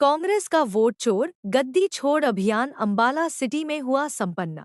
कांग्रेस का वोट चोर गद्दी छोड़ अभियान अंबाला सिटी में हुआ संपन्न।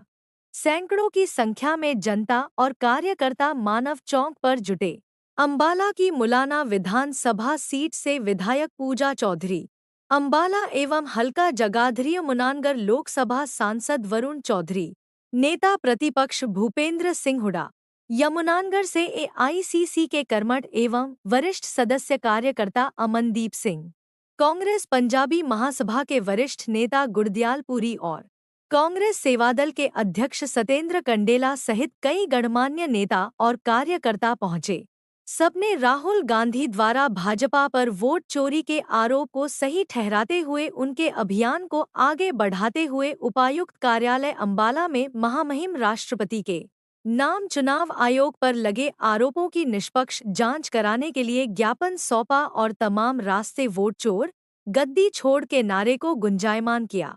सैकड़ों की संख्या में जनता और कार्यकर्ता मानव चौक पर जुटे। अंबाला की मुलाना विधानसभा सीट से विधायक पूजा चौधरी, अंबाला एवं हल्का जगाधरी मुनानगर लोकसभा सांसद वरुण चौधरी, नेता प्रतिपक्ष भूपेंद्र सिंह हुड्डा, यमुनानगर से एआईसीसी के कर्मठ एवं वरिष्ठ सदस्य कार्यकर्ता अमनदीप सिंह, कांग्रेस पंजाबी महासभा के वरिष्ठ नेता गुरदयाल पुरी और कांग्रेस सेवादल के अध्यक्ष सतेंद्र कंडेला सहित कई गणमान्य नेता और कार्यकर्ता पहुंचे। सबने राहुल गांधी द्वारा भाजपा पर वोट चोरी के आरोप को सही ठहराते हुए उनके अभियान को आगे बढ़ाते हुए उपायुक्त कार्यालय अंबाला में महामहिम राष्ट्रपति के नाम चुनाव आयोग पर लगे आरोपों की निष्पक्ष जांच कराने के लिए ज्ञापन सौंपा और तमाम रास्ते वोट चोर गद्दी छोड़ के नारे को गुंजायमान किया।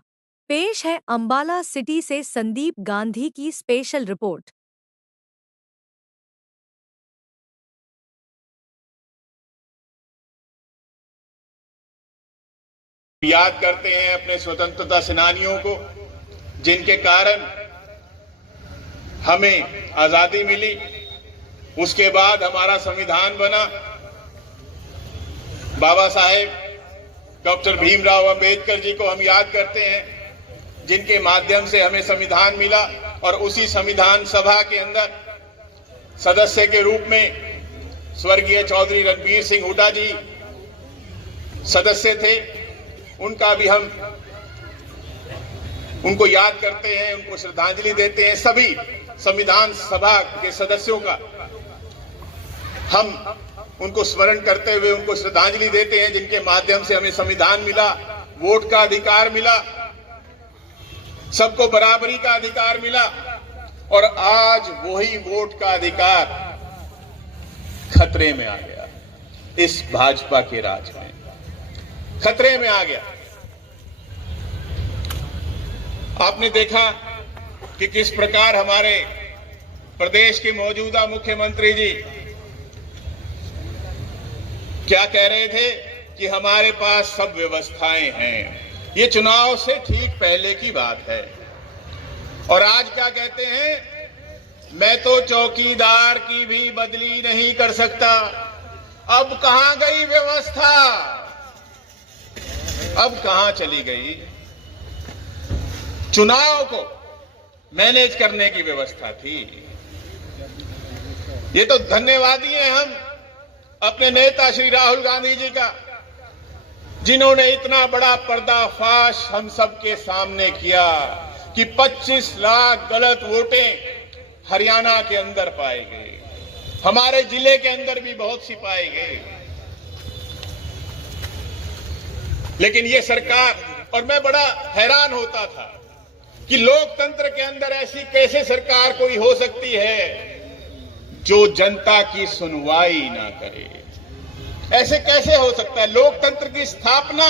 पेश है अंबाला सिटी से संदीप गांधी की स्पेशल रिपोर्ट। याद करते हैं अपने स्वतंत्रता सेनानियों को, जिनके कारण हमें आजादी मिली। उसके बाद हमारा संविधान बना। बाबा साहेब डॉक्टर भीमराव अंबेडकर जी को हम याद करते हैं, जिनके माध्यम से हमें संविधान मिला। और उसी संविधान सभा के अंदर सदस्य के रूप में स्वर्गीय चौधरी रणबीर सिंह हुड्डा जी सदस्य थे। उनका भी हम उनको याद करते हैं, उनको श्रद्धांजलि देते हैं। सभी संविधान सभा के सदस्यों का हम उनको स्मरण करते हुए उनको श्रद्धांजलि देते हैं, जिनके माध्यम से हमें संविधान मिला, वोट का अधिकार मिला, सबको बराबरी का अधिकार मिला। और आज वही वोट का अधिकार खतरे में आ गया। इस भाजपा के राज में खतरे में आ गया। आपने देखा कि किस प्रकार हमारे प्रदेश के मौजूदा मुख्यमंत्री जी क्या कह रहे थे कि हमारे पास सब व्यवस्थाएं हैं। ये चुनाव से ठीक पहले की बात है। और आज क्या कहते हैं, मैं तो चौकीदार की भी बदली नहीं कर सकता। अब कहां गई व्यवस्था? अब कहां चली गई? चुनाव को मैनेज करने की व्यवस्था थी। ये तो धन्यवादी हैं हम अपने नेता श्री राहुल गांधी जी का, जिन्होंने इतना बड़ा पर्दाफाश हम सबके सामने किया कि 25 लाख गलत वोटें हरियाणा के अंदर पाए गए। हमारे जिले के अंदर भी बहुत सी पाए गए। लेकिन ये सरकार, और मैं बड़ा हैरान होता था कि लोकतंत्र के अंदर ऐसी कैसे सरकार कोई हो सकती है जो जनता की सुनवाई ना करे। ऐसे कैसे हो सकता है? लोकतंत्र की स्थापना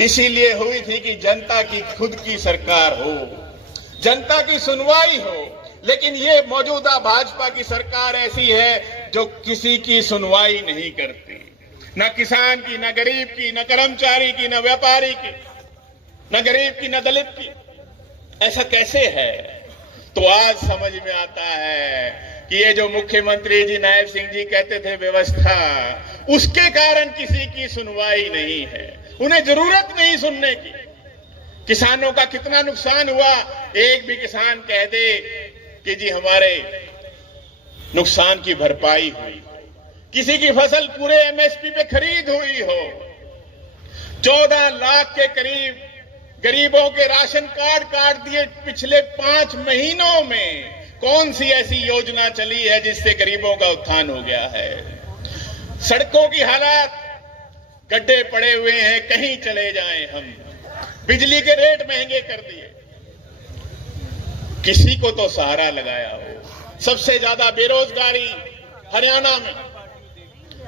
इसीलिए हुई थी कि जनता की खुद की सरकार हो, जनता की सुनवाई हो। लेकिन ये मौजूदा भाजपा की सरकार ऐसी है जो किसी की सुनवाई नहीं करती, न किसान की, न गरीब की, न कर्मचारी की, न व्यापारी की, न गरीब की, न दलित की। ऐसा कैसे है? तो आज समझ में आता है कि ये जो मुख्यमंत्री जी नायब सिंह जी कहते थे व्यवस्था, उसके कारण किसी की सुनवाई नहीं है। उन्हें जरूरत नहीं सुनने की। किसानों का कितना नुकसान हुआ, एक भी किसान कह दे कि जी हमारे नुकसान की भरपाई हुई, किसी की फसल पूरे एमएसपी पे खरीद हुई हो, 14 लाख के करीब गरीबों के राशन कार्ड काट दिए पिछले 5 महीनों में। कौन सी ऐसी योजना चली है जिससे गरीबों का उत्थान हो गया है? सड़कों की हालत, गड्ढे पड़े हुए हैं, कहीं चले जाएं हम। बिजली के रेट महंगे कर दिए। किसी को तो सहारा लगाया हो। सबसे ज्यादा बेरोजगारी हरियाणा में,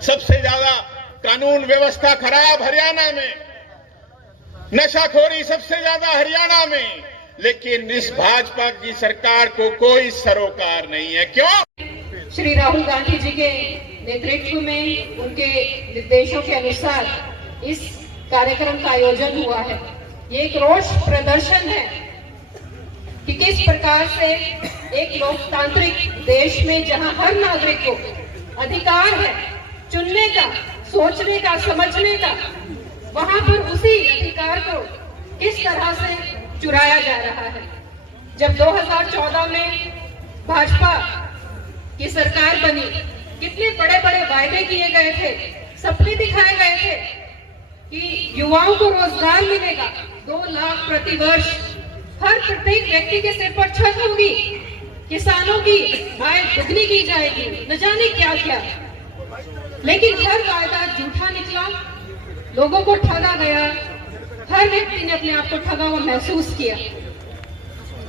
सबसे ज्यादा कानून व्यवस्था खराब हरियाणा में, नशाखोरी सबसे ज्यादा हरियाणा में। लेकिन इस भाजपा की सरकार को कोई सरोकार नहीं है। क्यों? श्री राहुल गांधी जी के नेतृत्व में, उनके निर्देशों के अनुसार इस कार्यक्रम का आयोजन हुआ है। ये एक रोष प्रदर्शन है कि किस प्रकार से एक लोकतांत्रिक देश में जहां हर नागरिक को अधिकार है चुनने का, सोचने का, समझने का, वहां पर उसी अधिकार को किस तरह से चुराया जा रहा है। जब 2014 में भाजपा की सरकार बनी, कितने बड़े बड़े वायदे किए गए थे, सपने दिखाए गए थे कि युवाओं को रोजगार मिलेगा, 2 लाख प्रति वर्ष, हर प्रत्येक व्यक्ति के सिर पर छत होगी, किसानों की आय दुगनी की जाएगी, न जाने क्या क्या। लेकिन हर वायदा झूठा निकला, लोगों को ठगा गया, हर व्यक्ति ने अपने आप को ठगा हुआ महसूस किया।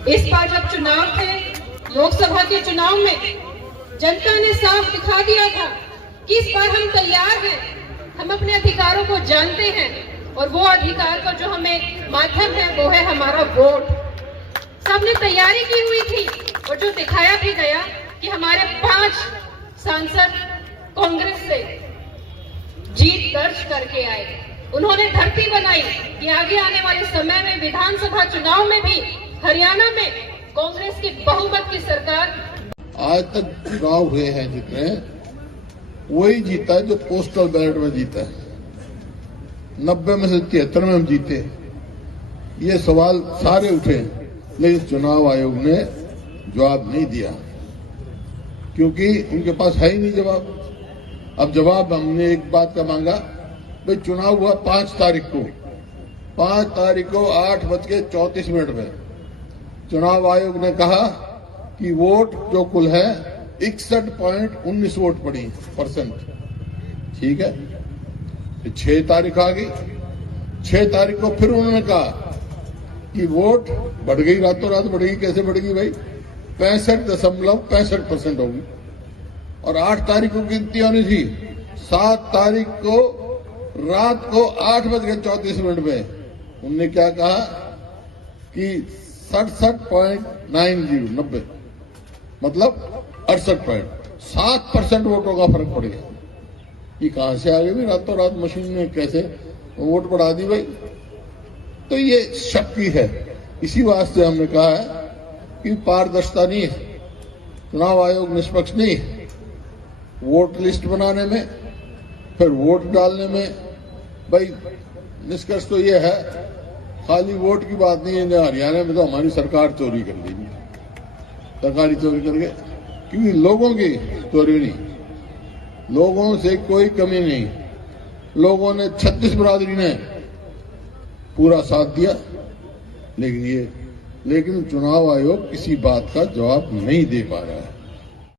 इस बार जब चुनाव थे, लोकसभा के चुनाव में जनता ने साफ दिखा दिया था कि इस बार हम तैयार हैं, हम अपने अधिकारों को जानते हैं और वो अधिकार का जो हमें माध्यम है वो है हमारा वोट। सबने तैयारी की हुई थी और जो दिखाया भी गया कि हमारे 5 सांसद कांग्रेस से जीत दर्ज करके आए। उन्होंने धरती बनाई कि आगे आने वाले समय में विधानसभा चुनाव में भी हरियाणा में कांग्रेस की बहुमत की सरकार। आज तक चुनाव हुए हैं जितने, वही जीता है जो पोस्टल बैलेट में जीता है। 90 में से 73 में हम जीते। ये सवाल सारे उठे, लेकिन चुनाव आयोग ने जवाब नहीं दिया क्योंकि उनके पास है ही नहीं जवाब। अब जवाब हमने एक बात का मांगा, भाई चुनाव हुआ 5 तारीख को, 5 तारीख को 8:34 में चुनाव आयोग ने कहा कि वोट जो कुल है 61.19 वोट पड़ी %। ठीक है, 6 तारीख आ गई। 6 तारीख को फिर उन्होंने कहा कि वोट बढ़ गई, रातों रात बढ़ेगी। कैसे बढ़ेगी भाई? 65.65% होगी। और 8 तारीख को गिनती होनी थी। 7 तारीख को रात को 8:34 में उनने क्या कहा कि 67.90 मतलब 68.7% वोटों का फर्क पड़ गया। ये कहां से आ गई भाई? रातों रात मशीन ने कैसे वोट बढ़ा दी भाई? तो ये शक की है। इसी वास्ते हमने कहा है कि पारदर्शिता नहीं है, चुनाव आयोग निष्पक्ष नहीं है। वोट लिस्ट बनाने में, फिर वोट डालने में, भाई निष्कर्ष तो ये है, खाली वोट की बात नहीं है। हरियाणा में तो हमारी सरकार चोरी कर ली, सरकारी चोरी करके, क्योंकि लोगों की चोरी नहीं, लोगों से कोई कमी नहीं। लोगों ने 36 बिरादरी ने पूरा साथ दिया, लेकिन चुनाव आयोग किसी बात का जवाब नहीं दे पा रहा है।